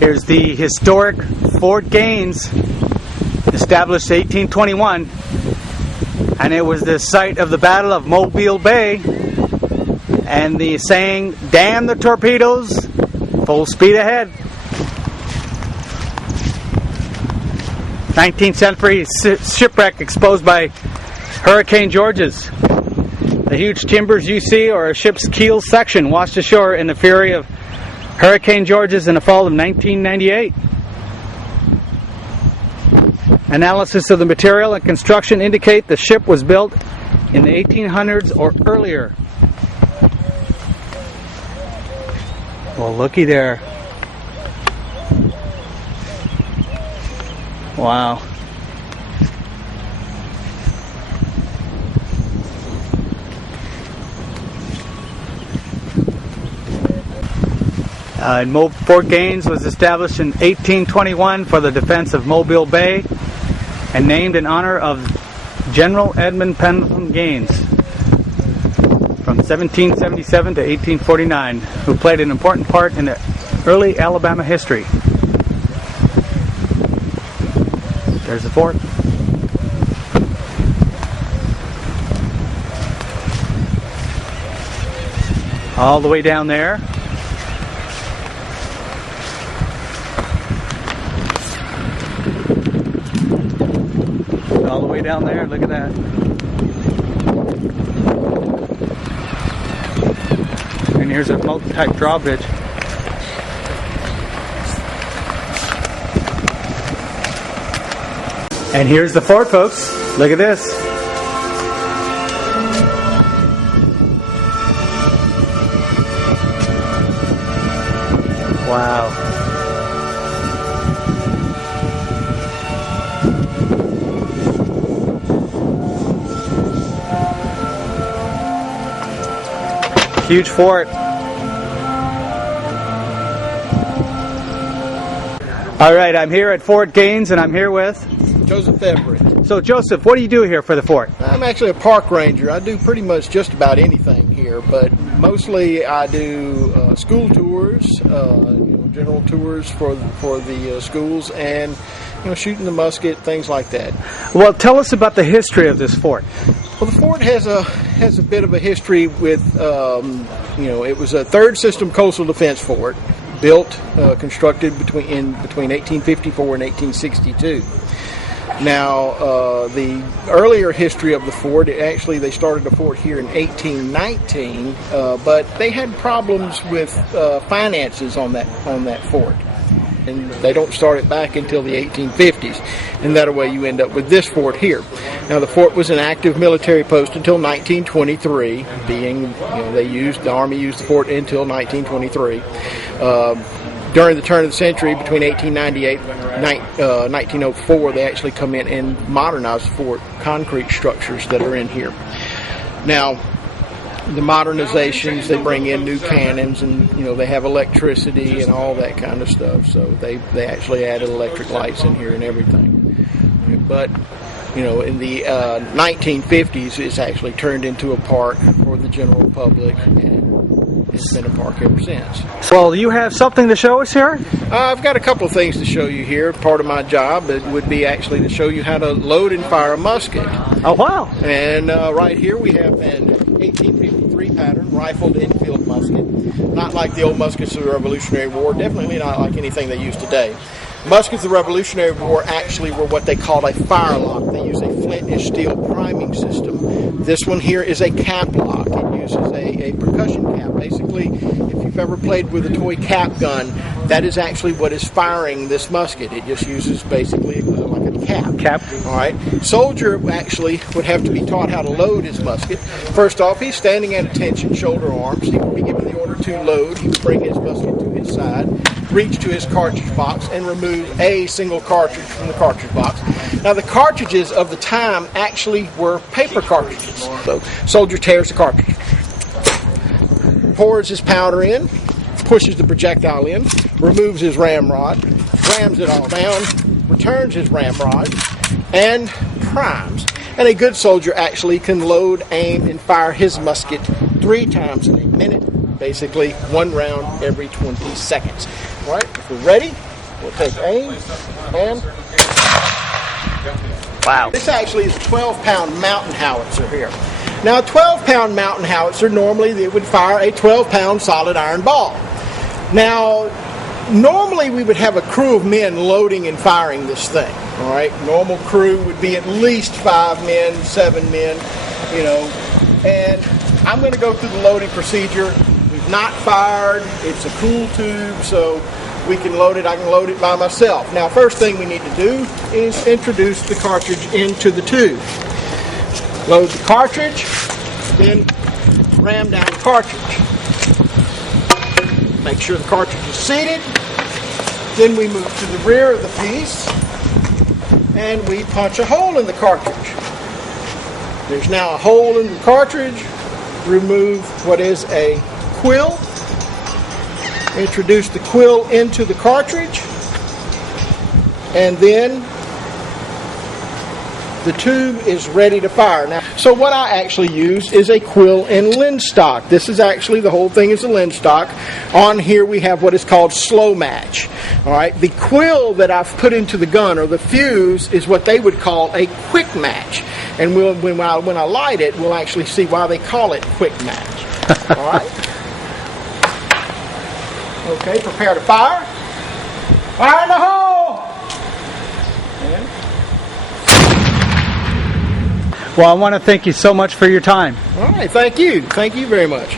Here's the historic Fort Gaines, established 1821, and it was the site of the Battle of Mobile Bay, and the saying, "Damn the torpedoes, full speed ahead." 19th century shipwreck exposed by Hurricane Georges. The huge timbers you see are a ship's keel section washed ashore in the fury of Hurricane Georges in the fall of 1998. Analysis of the material and construction indicate the ship was built in the 1800s or earlier. Well, looky there. Wow. Fort Gaines was established in 1821 for the defense of Mobile Bay and named in honor of General Edmund Pendleton Gaines from 1777 to 1849, who played an important part in the early Alabama history. There's the fort. All the way down there. All the way down there, look at that. And here's a boat-type drawbridge. And here's the fort, folks. Look at this. Wow. Huge fort. All right, I'm here at Fort Gaines, and I'm here with Joseph Everett. So, Joseph, what do you do here for the fort? I'm actually a park ranger. I do pretty much just about anything here, but mostly I do school tours, general tours for the schools, and shooting the musket, things like that. Well, tell us about the history of this fort. Well, the fort has a bit of a history with, it was a third system coastal defense fort, built, constructed between 1854 and 1862. Now, the earlier history of the fort, they started the fort here in 1819, but they had problems with finances on that fort. And they don't start it back until the 1850s, and that way you end up with this fort here. Now, the fort was an active military post until 1923, the Army used the fort until 1923. During the turn of the century, between 1898 and 1904, they actually come in and modernize the fort, concrete structures that are in here. Now, the modernizations, they bring in new cannons, and they have electricity and all that kind of stuff. So they actually added electric lights in here and everything. But in the 1950s, it's actually turned into a park for the general public, and it's been a park ever since. So you have something to show us here? I've got a couple of things to show you here. Part of my job, it would be actually to show you how to load and fire a musket. Oh, wow. And right here we have an 1853 pattern rifled infield musket. Not like the old muskets of the Revolutionary War, definitely not like anything they use today. Muskets of the Revolutionary War actually were what they called a firelock. They use a flint-ish steel priming system. This one here is a cap lock. It uses a percussion cap. Basically, if you've ever played with a toy cap gun, that is actually what is firing this musket. It just uses basically like a cap. All right. Soldier actually would have to be taught how to load his musket. First off, he's standing at attention, shoulder arms. He would be given the order to load. He would bring his musket to his side, reach to his cartridge box, and remove a single cartridge from the cartridge box. Now, the cartridges of the time actually were paper cartridges. So, soldier tears the cartridge, pours his powder in, pushes the projectile in, removes his ramrod, rams it all down, returns his ramrod, and primes. And a good soldier actually can load, aim, and fire his musket 3 times in a minute, basically 1 round every 20 seconds. All right, if we're ready, We'll take aim and... Wow. This actually is a 12-pound mountain howitzer here. Now, a 12-pound mountain howitzer, normally it would fire a 12-pound solid iron ball. Now, normally we would have a crew of men loading and firing this thing. All right, normal crew would be at least 5 men, 7 men, you know. And I'm going to go through the loading procedure. We've not fired. It's a cool tube, so we can load it. I can load it by myself. Now, first thing we need to do is introduce the cartridge into the tube. Load the cartridge, then ram down the cartridge. Make sure the cartridge is seated. Then we move to the rear of the piece and we punch a hole in the cartridge. There's now a hole in the cartridge. Remove what is a quill. Introduce the quill into the cartridge, and then the tube is ready to fire. Now, so what I actually use is a quill and linstock. This is actually, the whole thing is a linstock. On here we have what is called slow match. All right, the quill that I've put into the gun, or the fuse, is what they would call a quick match. And when I light it, we'll actually see why they call it quick match. All right. Okay, prepare to fire. Fire in the hole! And Well, I want to thank you so much for your time. all right, thank you. Thank you very much.